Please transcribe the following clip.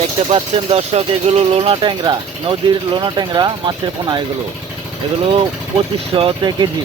দেখতে পাচ্ছেন দর্শক এগুলো লোনা ট্যাংরা নদীর লোনা ট্যাংরা মাছের পোনা এগুলো এগুলো পঁচিশশো কেজি